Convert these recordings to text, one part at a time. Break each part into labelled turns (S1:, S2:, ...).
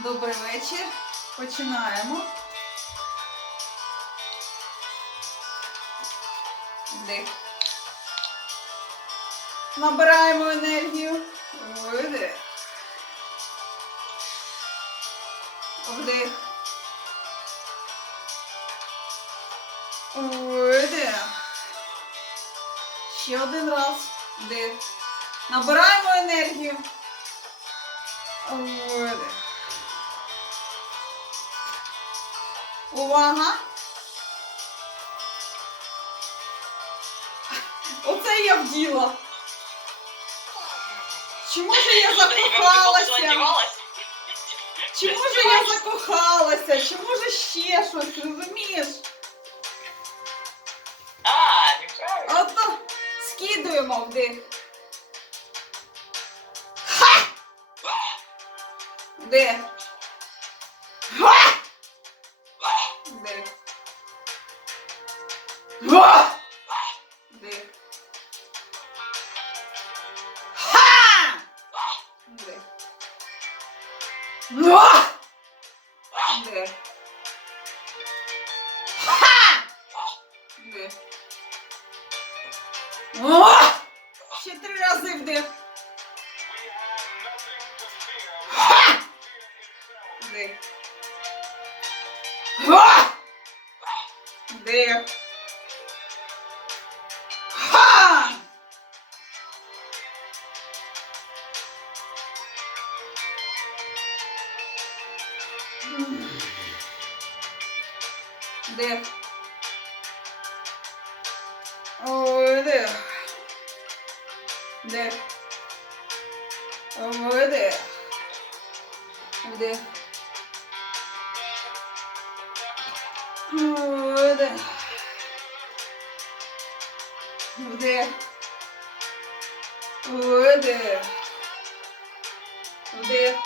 S1: Добрий вечір. Починаємо. Вдих. Набираємо енергію. Видих. Вдих. Видих. Ще один раз. Вдих. Набираємо енергію. Видих. Увага! Оце я вділа. Чи може я закохалася? Чи може я закохалася? Чи може ще щось, розумієш?
S2: А.
S1: Ото скидуємо вдих. Вдих. Вдих. Ха! Вдих. О! Ще три рази вдих. Вдих. Вдих. Вдих. Вдих. Вдих.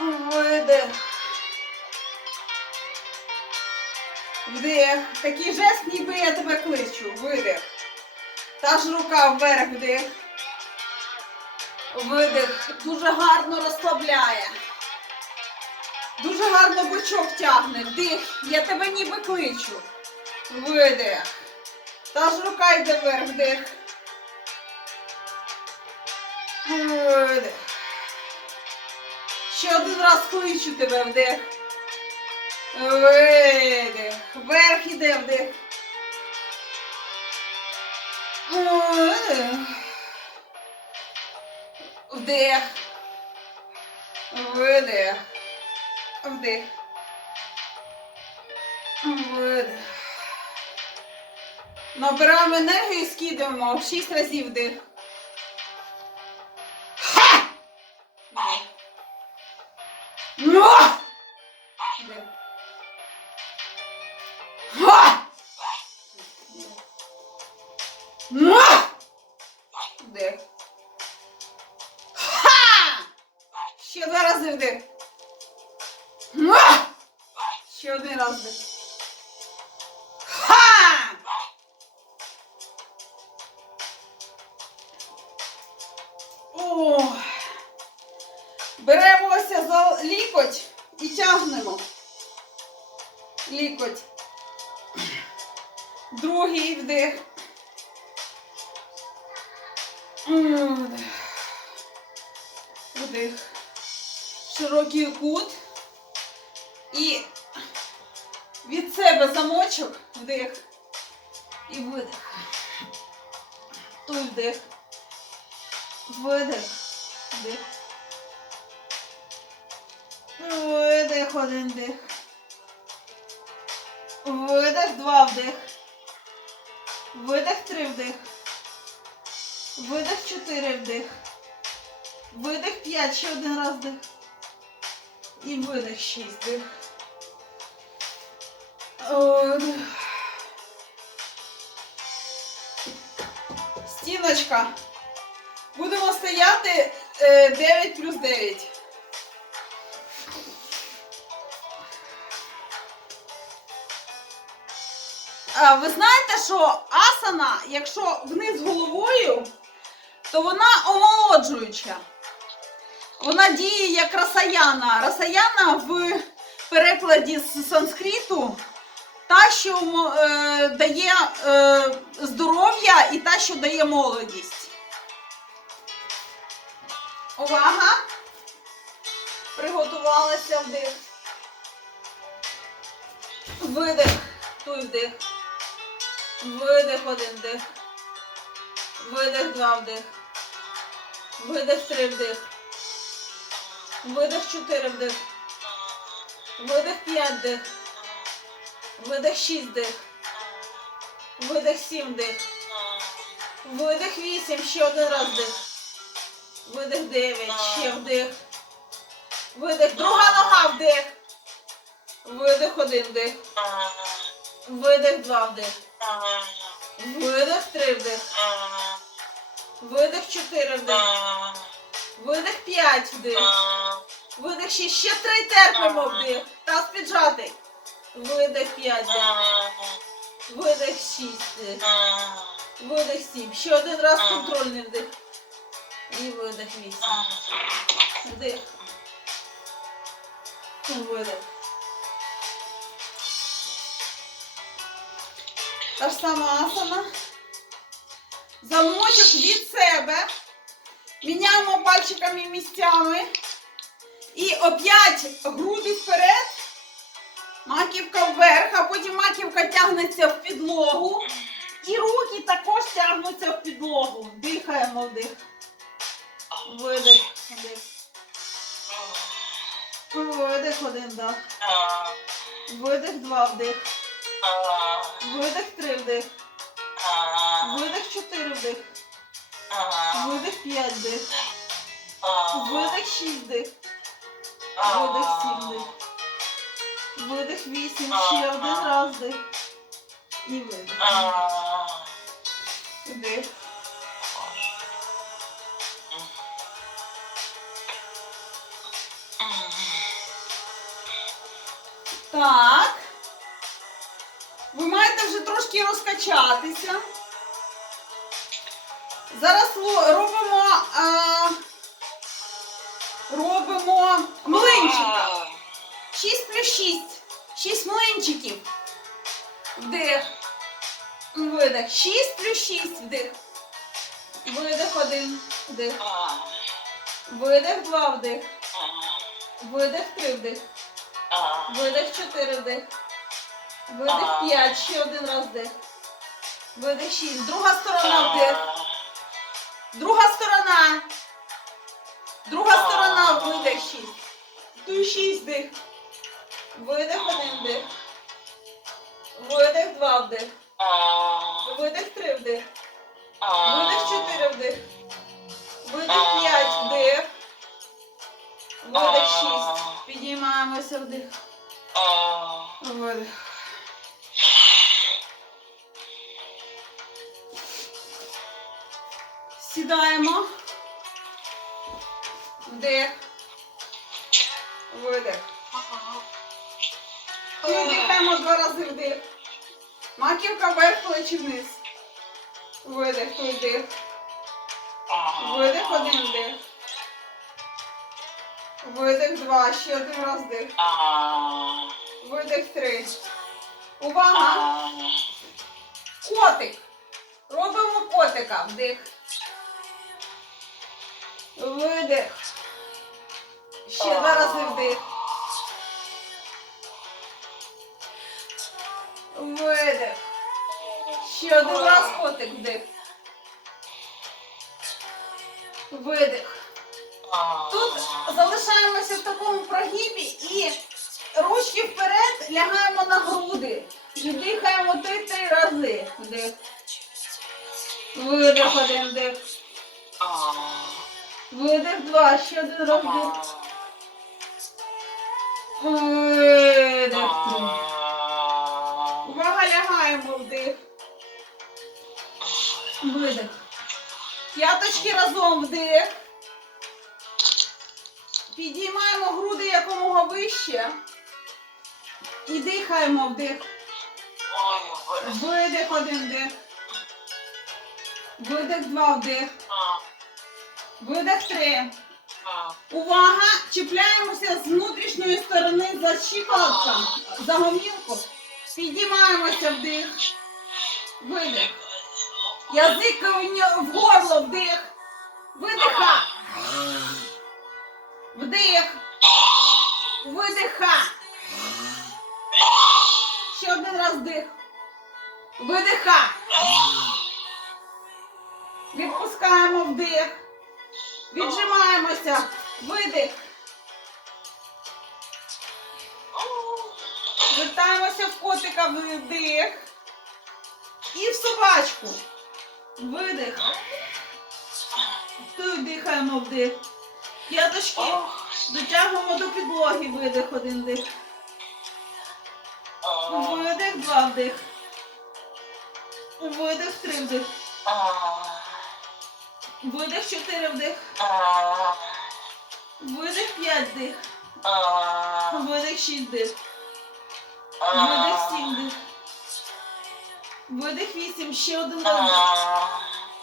S1: Видих. Вдих. Такий жест, ніби я тебе кличу. Видих. Та ж рука вверх вдих. Видих. Дуже гарно розслабляє. Дуже гарно бочок тягне. Вдих. Я тебе ніби кличу. Видих. Та ж рука йде вверх. Вдих. Видих. Ще один раз кличу тебе вдих. Видих. Вверх іде вдих. Видих. Вдих. Видих. Вдих. Видих. Набираємо енергію і скидаємо. Шість разів вдих. Вдих. Широкий кут. І від себе замочок. Вдих. І видих. Той вдих. Видих. Вдих. Видих, один дих. Видих, два вдих. Видих, три вдих. Видих, чотири вдих. Видих, п'ять, ще один раз вдих. І видих, шість вдих. Вдих. Стіночка. Будемо стояти е, 9 плюс 9. Ви знаєте, що асана, якщо вниз головою, то вона омолоджуюча. Вона діє як расаяна. Расаяна в перекладі з санскриту та, що е, дає е, здоров'я і та, що дає молодість. Увага! Приготувалася вдих. Видих. Туй вдих. Видих один вдих. Видих два вдих. Видих три вдих. Видих чотири вдих. Видих п'ять вдих. Видих шість вдих. Видих сім вдих. Видих вісім. Ще один раз вдих. Видих дев'ять. Ще вдих. Видих. Друга нога вдих. Видих один вдих. Видих два вдих. Видих три вдих. Видих чотири вдих. Видих п'ять вдих. Видих шість. Ще три терпимо вдих. Таз піджатий. Видих п'ять вдих. Видих шість вдих. Видих сім. Ще один раз контрольний вдих. І видих вісім. Вдих. Видих. Та ж сама асана. Замочок від себе. Міняємо пальчиками місцями. І оп'ять груди вперед. Маківка вверх, а потім маківка тягнеться в підлогу. І руки також тягнуться в підлогу. Дихаємо вдих. Видих. Вдих. Видих один вдих. Видих два вдих. Видих три вдих. Видих чотири вдих. Видих п'ять вдих. Видих шість вдих. Видих сім вдих. Видих вісім. Ще один раз вдих. І видих. Вдих. Так. Ви маєте вже трошки розкачатися. Зараз робимо, а, робимо млинчик. 6 плюс 6. 6 млинчиків. Вдих. Видих. 6 плюс 6. Вдих. Видих один. Вдих. Видих два вдих. Видих три вдих. Видих чотири вдих. Видих п'ять. Ще один раз вдих. Видих шість. Друга сторона вдих. Друга сторона. Друга сторона видих шість. Ту шість вдих. Видих один вдих. Видих два вдих. Видих три вдих. Видих чотири вдих. Видих п'ять вдих. Видих шість. Підіймаємося вдих. Видих. Сідаємо. Вдих. Видих. І вдихаємо два рази вдих. Маківка вверх, плечі вниз. Видих, той вдих. Видих один вдих. Видих два. Ще один раз вдих. Видих три. Увага! Котик. Робимо котика. Вдих. Видих. Ще два рази вдих. Видих. Ще один раз котик вдих. Видих. Тут залишаємося в такому прогибі і ручки вперед лягаємо на груди. І дихаємо три-три рази. Вдих. Видих один вдих. Видих два. Ще один вдих. Видих. три. Увага, лягаємо вдих. Видих. П'яточки разом вдих. Підіймаємо груди якомога вище. І дихаємо вдих. Видих один вдих. Видих два вдих. Видих три. Увага! Чіпляємося з внутрішньої сторони за щиколотком, за гомілку. Піднімаємося вдих. Видих. Язик в в горло вдих. Видиха. Вдих. Видиха. Ще один раз вдих. Видиха. Відпускаємо вдих. Віджимаємося. Видих. Вертаємося в котика вдих. І в собачку. Видих. Тут дихаємо вдих. П'яточки дотягуємо до підлоги. Видих, один дих. Видих, два вдих. Видих, три вдих. Видих, чотири вдих. Видих, п'ять вдих. Видих, шість вдих. Видих, сім вдих. Видих, вісім. Ще один раз.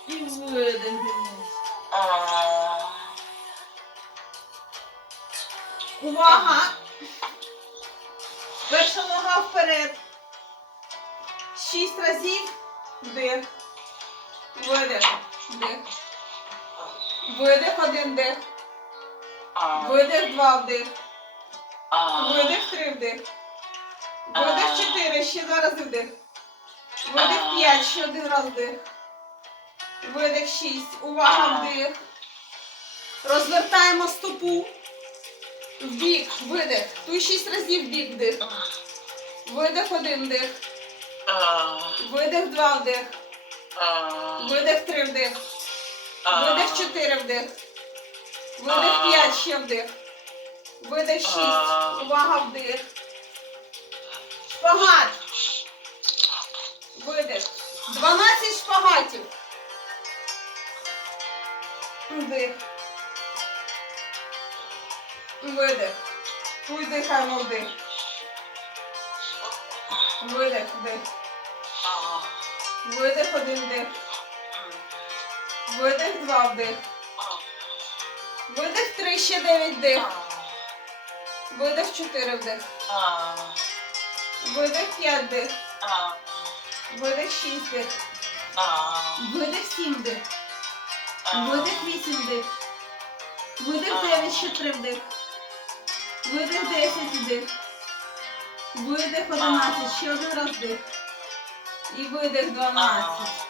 S1: І видих. Увага! Перша нога вперед. Шість разів. Вдих. Видих. Вдих. Видих, один вдих. Видих, два вдих. Видих, три вдих. Видих, чотири, ще два рази вдих. Видих, п'ять, ще один раз вдих. Видих, шість. Увага, вдих. Розвертаємо стопу. В бік, видих. Тут шість разів в бік вдих. Видих, один вдих. Видих, два вдих. Видих, три вдих. Видих, чотири вдих. Видих, п'ять, ще вдих. Видих, шість. Увага, вдих. Шпагат. Видих. 12 шпагатів. Вдих. Видих. Тут дихаємо вдих. Видих, вдих. Видих, один вдих. Видих, два вдих. Видих, три, ще дев'ять вдих. Видих, чотири вдих. Видих, п'ять вдих. Видих, шість вдих. Видих, сім вдих. Видих, вісім вдих. Видих, дев'ять, ще три вдих. Видих, десять вдих. Видих, одинадцять, ще один раз вдих. І видих, дванадцять.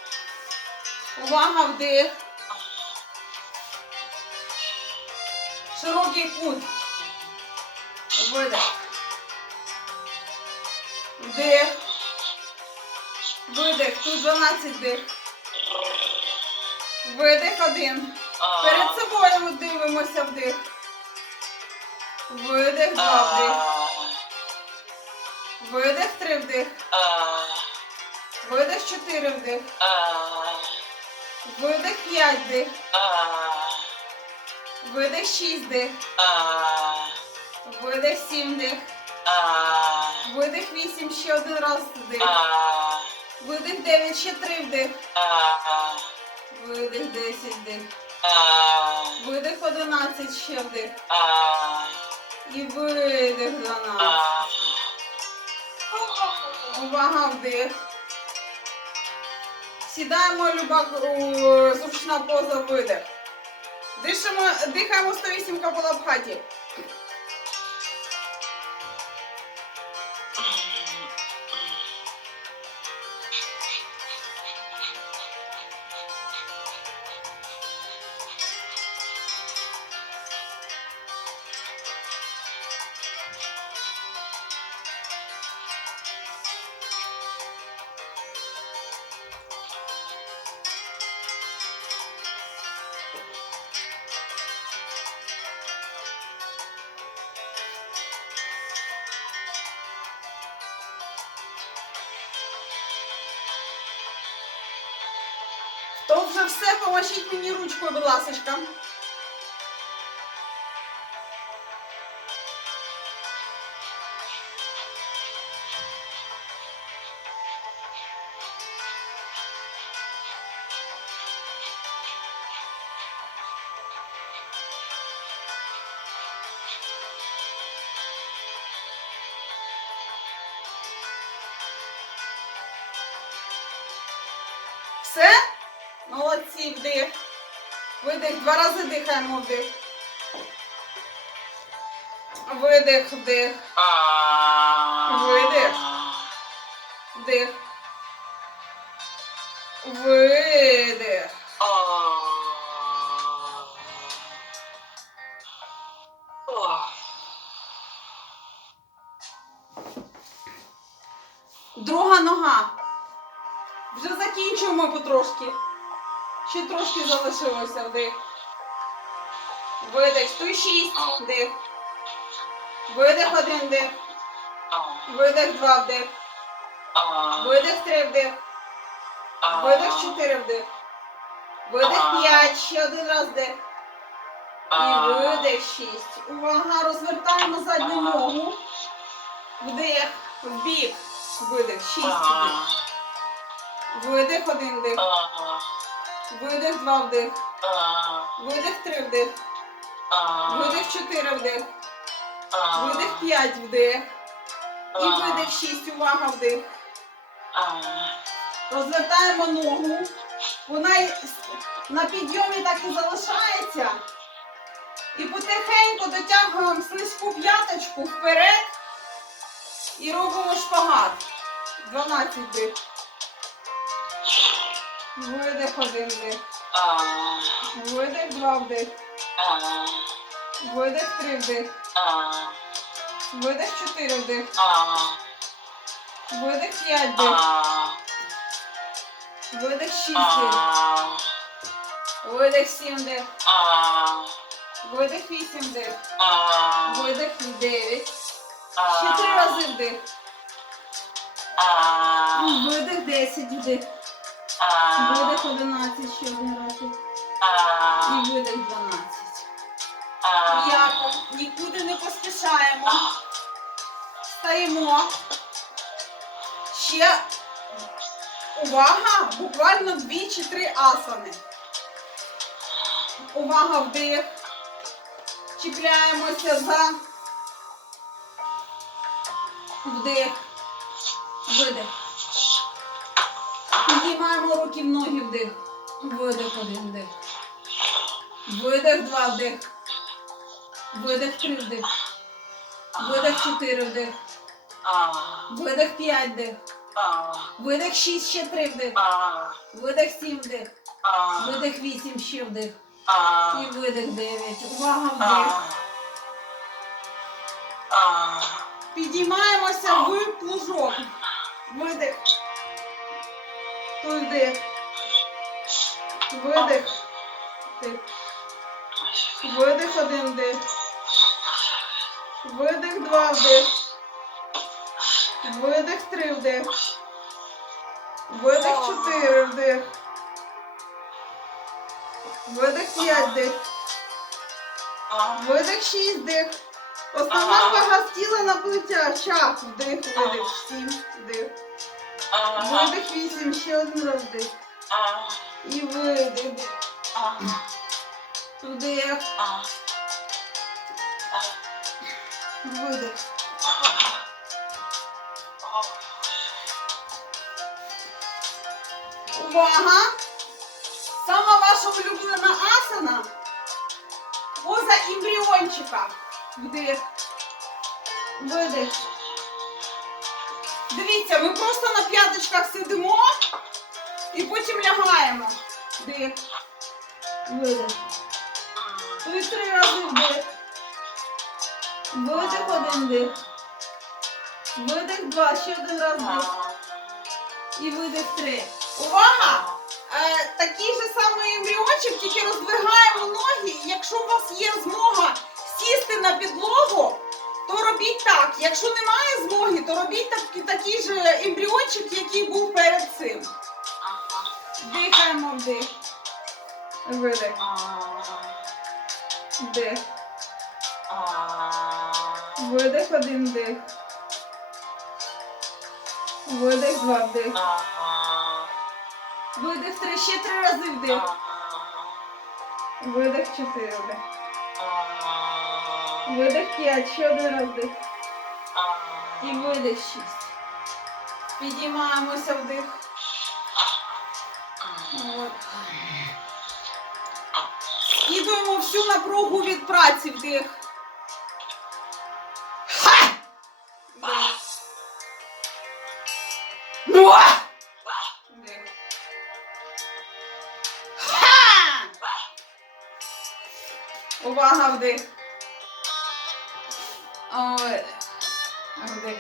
S1: Увага, вдих. Широкий кут. Видих. Вдих. Видих. Тут 12 вдих. Видих один. Перед собою дивимося вдих. Видих, два вдих. Видих, три вдих. Видих, чотири вдих. Видих, п'ять вдих. Видих, шість вдих. Видих, сім вдих. Видих, вісім, ще один раз вдих. Видих, дев'ять, ще три вдих. Видих, десять вдих. Видих, одинадцять, ще вдих. І видих, дванадцять. Увага, вдих. Сідаємо, люба о, зручна поза, видих. Дишимо, дихаємо 108 капалабхаті. То вже все, помашіть мені ручкою, будь ласочка. Видих. Два рази дихаємо вдих. Видих, вдих, Видих. вдих. Видих. Друга нога. Вже закінчуємо потрошки. Ще трошки залишилося вдих. Видих. Стой шість. Вдих. Видих один вдих. Видих два вдих. Видих три вдих. Видих чотири вдих. Видих п'ять. Ще один раз вдих. І видих шість. Увага, розвертаємо задню ногу. Вдих. Вбік. Видих. Шість вдих. Видих один вдих. Видих два вдих. Видих три вдих. Видих чотири вдих. Видих п'ять вдих. І видих шість. Увага вдих. Розвертаємо ногу. Вона на підйомі так і залишається. І потихеньку дотягуємо слизьку п'яточку вперед і робимо шпагат. 12 вдих. Видих один вдих. Видих два вдих. Видих три вдих. Видих чотири вдих. Видих п'ять вдих. Видих шість вдих. Видих сім вдих. Видих вісім вдих. Видих дев'ять. Ще три рази вдих. Видих 10 вдих. Видих 11, ще один раз. вдих. І видих 12. М'яко. Нікуди не поспішаємо. Стаємо. Ще увага, буквально дві чи три асани. Увага, вдих. Чіпляємося за вдих. Видих. Піднімаємо руки в ноги вдих. Видих один вдих. Видих два вдих. Видих три вдих. Видих чотири вдих. Видих п'ять вдих. Видих шість ще три вдих. Видих сім вдих. Видих вісім ще вдих. І видих дев'ять. Увага вдих. Підіймаємося в плужок. Видих. Вдих. Видих. Вдих. Видих один вдих. Видих два вдих. Видих три вдих. Видих чотири вдих. Видих п'ять вдих. Видих шість вдих. Основна
S2: Ага.
S1: вага з тіла на плечах. Час. Вдих, видих. Сім. Вдих. Видих вісім. Ще один раз вдих. І видих. Вдих. Видих. Увага! Сама ваша улюблена асана. Поза ембріончика. Вдих. Видих. Дивіться, ми просто на п'яточках сидимо і потім лягаємо. Вдих. Видих. Ви три рази вдих. Видих один дих. Видих два, ще один раз вдих. І видих три. Увага! Е, такий же самий ембріончик, тільки роздвигаємо ноги. Якщо у вас є змога сісти на підлогу, то робіть так. Якщо немає змоги, то робіть так, такий же ембріончик, який був перед цим. Дихаємо вдих. Видих. Вдих. Видих один вдих. Видих два вдих. Видих три, ще три рази вдих. Видих чотири вдих. Видих п'ять, ще один раз. І видих шість. Підіймаємося вдих. От. Скидуємо всю напругу від праці вдих. Ну! Увага, вдих. Ой. Вдих.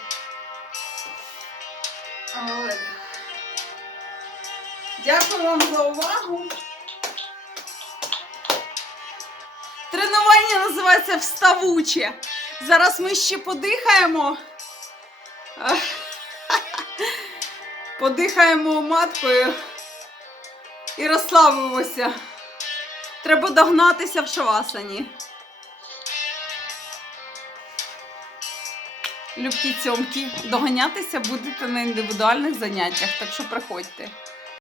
S1: Ой. Дякую вам за увагу. Тренування називається вставуче. Зараз ми ще подихаємо. Подихаємо маткою і розслабимося. Треба догнатися в шавасані. Любкі цьомки, доганятися будете на індивідуальних заняттях, так що приходьте.